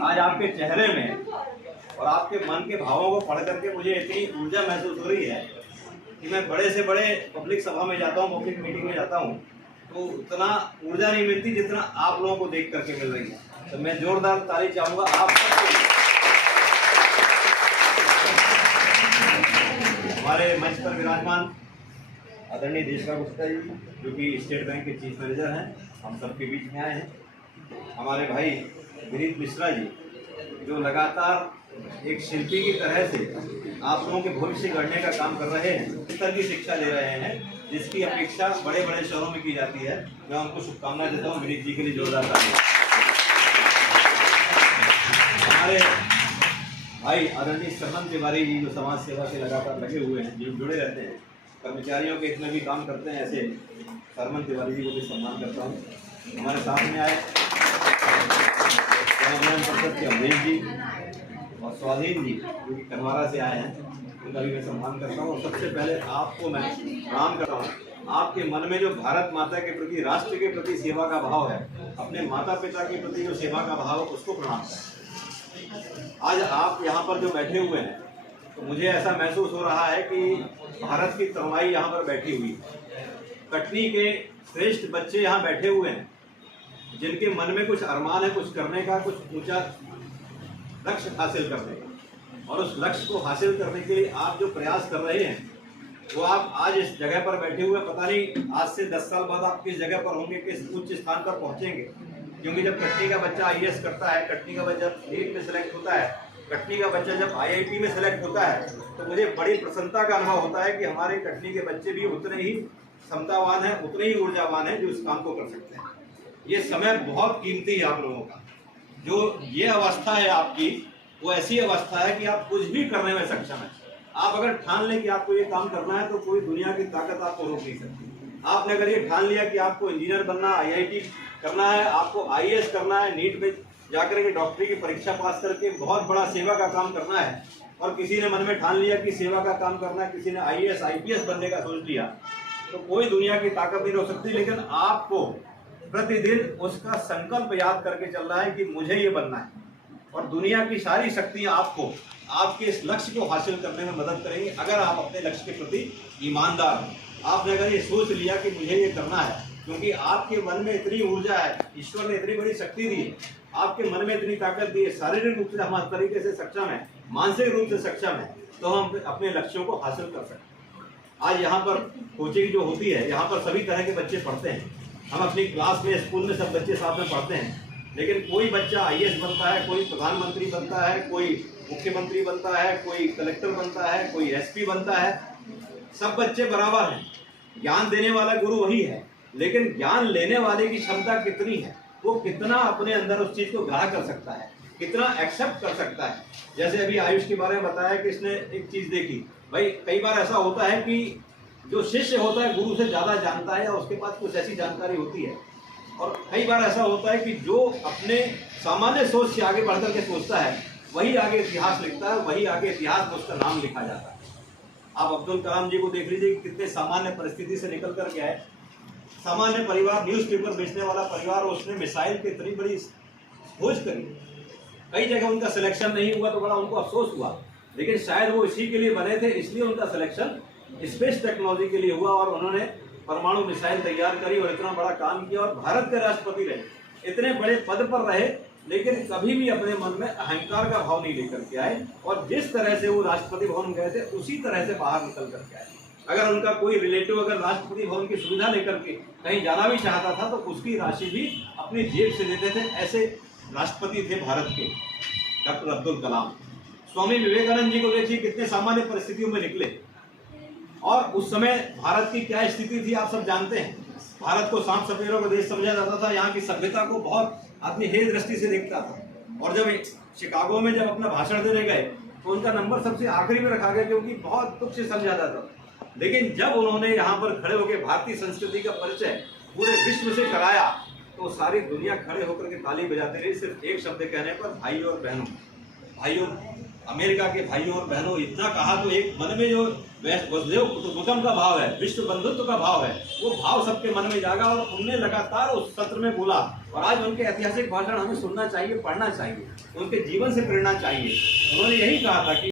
आज आपके चेहरे में और आपके मन के भावों को पढ़ करके मुझे इतनी ऊर्जा महसूस हो रही है कि मैं बड़े से बड़े पब्लिक सभा में जाता हूँ, मौखिक मीटिंग में जाता हूँ, तो उतना ऊर्जा नहीं मिलती जितना आप लोगों को देख करके मिल रही है। तो मैं जोरदार ताली चाहूँगा आप हमारे मंच पर विराजमान आदरणीय देशका गुप्ता जी, जो कि स्टेट बैंक के चीफ मैनेजर हैं, हम सबके बीच में आए हैं। हमारे भाई विनीत मिश्रा जी, जो लगातार एक शिल्पी की तरह से आप लोगों के भविष्य गढ़ने का काम कर रहे हैं, स्तर की शिक्षा दे रहे हैं, जिसकी अपेक्षा बड़े बड़े शहरों में की जाती है। मैं उनको शुभकामनाएं देता हूँ। विनीत जी के लिए जोरदार ताली। हमारे भाई आदरणीय सरमन तिवारी जी, जो समाज सेवा से लगातार लगे हुए हैं, जो जुड़े रहते हैं, कर्मचारियों के इसमें भी काम करते हैं, ऐसे सरमन तिवारी जी को भी सम्मान करता हूँ। हमारे साथ में आए परिषद के अमरीश जी और स्वाधीन जी, जो कि कन्हारा से आए हैं, उनका भी मैं सम्मान करता हूँ। और सबसे पहले आपको मैं प्रणाम करता हूँ। आपके मन में जो भारत माता के प्रति, राष्ट्र के प्रति सेवा का भाव है, अपने माता पिता के प्रति जो सेवा का भाव है, उसको प्रणाम करें। आज आप यहाँ पर जो बैठे हुए हैं, तो मुझे ऐसा महसूस हो रहा है कि भारत की तरुणाई यहाँ पर बैठी हुई है। कटनी के श्रेष्ठ बच्चे यहाँ बैठे हुए हैं, जिनके मन में कुछ अरमान है, कुछ करने का, कुछ ऊंचा लक्ष्य हासिल करने का। और उस लक्ष्य को हासिल करने के लिए आप जो प्रयास कर रहे हैं, वो आप आज इस जगह पर बैठे हुए, पता नहीं आज से 10 साल बाद आप किस जगह पर होंगे, किस उच्च स्थान पर पहुंचेंगे। क्योंकि जब कटनी का बच्चा IAS करता है, कटनी का बच्चा नीट में सेलेक्ट होता है, कटनी का बच्चा जब IIT में सेलेक्ट होता है, तो मुझे बड़ी प्रसन्नता का अनुभव होता है कि हमारे कटनी के बच्चे भी उतने ही क्षमतावान हैं, उतने ही ऊर्जावान हैं, जो इस काम को कर सकते हैं। ये समय बहुत कीमती है आप लोगों का। जो ये अवस्था है आपकी, वो ऐसी अवस्था है कि आप कुछ भी करने में सक्षम है। आप अगर ठान लें कि आपको ये काम करना है, तो कोई दुनिया की ताकत आपको रोक नहीं सकती। आपने अगर ये ठान लिया कि आपको इंजीनियर बनना, IIT करना है, आपको IAS करना है, नीट में जाकर के डॉक्टरी की परीक्षा पास करके बहुत बड़ा सेवा का काम करना है, और किसी ने मन में ठान लिया कि सेवा का काम करना है, किसी ने IAS IPS बनने का सोच लिया, तो कोई दुनिया की ताकत नहीं रोक सकती। लेकिन आपको प्रतिदिन उसका संकल्प याद करके चल रहा है कि मुझे ये बनना है, और दुनिया की सारी शक्तियां आपको आपके इस लक्ष्य को हासिल करने में मदद करेंगी, अगर आप अपने लक्ष्य के प्रति ईमानदार हैं। आपने अगर ये सोच लिया कि मुझे ये करना है, क्योंकि आपके मन में इतनी ऊर्जा है, ईश्वर ने इतनी बड़ी शक्ति दी है, आपके मन में इतनी ताकत दी है, शारीरिक रूप से हम हर तरीके से सक्षम है, मानसिक रूप से सक्षम है, तो हम अपने लक्ष्यों को हासिल कर सकते हैं। आज यहाँ पर कोचिंग जो होती है, यहाँ पर सभी तरह के बच्चे पढ़ते हैं। हम अपनी क्लास में, स्कूल में सब बच्चे साथ में पढ़ते हैं, लेकिन कोई बच्चा IAS बनता है, कोई प्रधानमंत्री बनता है, कोई मुख्यमंत्री बनता है, कोई कलेक्टर बनता है, कोई SP बनता है। सब बच्चे बराबर हैं। ज्ञान देने वाला गुरु वही है, लेकिन ज्ञान लेने वाले की क्षमता कितनी है, वो कितना अपने अंदर उस चीज को ग्रहण कर सकता है, कितना एक्सेप्ट कर सकता है। जैसे अभी आयुष के बारे में बताया कि इसने एक चीज देखी। भाई कई बार ऐसा होता है कि जो शिष्य होता है गुरु से ज्यादा जानता है, या उसके पास कुछ ऐसी जानकारी होती है, और कई बार ऐसा होता है कि जो अपने सामान्य सोच से आगे बढ़कर के सोचता है, वही आगे इतिहास लिखता है, वही आगे इतिहास में उसका नाम लिखा जाता है। आप अब्दुल कलाम जी को देख लीजिए कि कितने सामान्य परिस्थिति से निकल करके आए। सामान्य परिवार, न्यूज़पेपर बेचने वाला परिवार, उसने मिसाइल की इतनी बड़ी खोज करी। कई जगह उनका सिलेक्शन नहीं हुआ तो बड़ा उनको अफसोस हुआ, लेकिन शायद वो इसी के लिए बने थे, इसलिए उनका सिलेक्शन स्पेस टेक्नोलॉजी के लिए हुआ, और उन्होंने परमाणु मिसाइल तैयार करी और इतना बड़ा काम किया, और भारत के राष्ट्रपति रहे, इतने बड़े पद पर रहे, लेकिन कभी भी अपने मन में अहंकार का भाव नहीं लेकर के आए, और जिस तरह से वो राष्ट्रपति भवन गए थे, उसी तरह से बाहर निकल करके आए। अगर उनका कोई रिलेटिव अगर राष्ट्रपति भवन की सुविधा लेकर के कहीं जाना भी चाहता था, तो उसकी राशि भी अपनी जेब से देते थे। ऐसे राष्ट्रपति थे भारत के डॉक्टर अब्दुल कलाम। स्वामी विवेकानंद जी को देखिए, कितने सामान्य परिस्थितियों में निकले, और उस समय भारत की क्या स्थिति थी आप सब जानते हैं। भारत को सांप सपेरों का देश समझा जाता था, यहाँ की सभ्यता को बहुत आदमी हेय दृष्टि से देखता था। और जब शिकागो में जब अपना भाषण देने गए, तो उनका नंबर सबसे आखिरी में रखा गया, क्योंकि बहुत तुच्छ से समझा जाता था। लेकिन जब उन्होंने यहाँ पर खड़े होकर भारतीय संस्कृति का परिचय पूरे विश्व से कराया, तो सारी दुनिया खड़े होकर के ताली बजाते रही, सिर्फ एक शब्द कहने पर, भाई और बहनों। भाइयों, अमेरिका के भाइयों और बहनों इतना कहा तो एक मन में जो वसुदेव कुटुंबकम का भाव है, विश्व बंधुत्व का भाव है, वो भाव सबके मन में जागा और उनने लगातार उस सत्र में बोला। और आज उनके ऐतिहासिक भाषण हमें सुनना चाहिए, पढ़ना चाहिए, उनके जीवन से प्रेरणा चाहिए। उन्होंने यही कहा था कि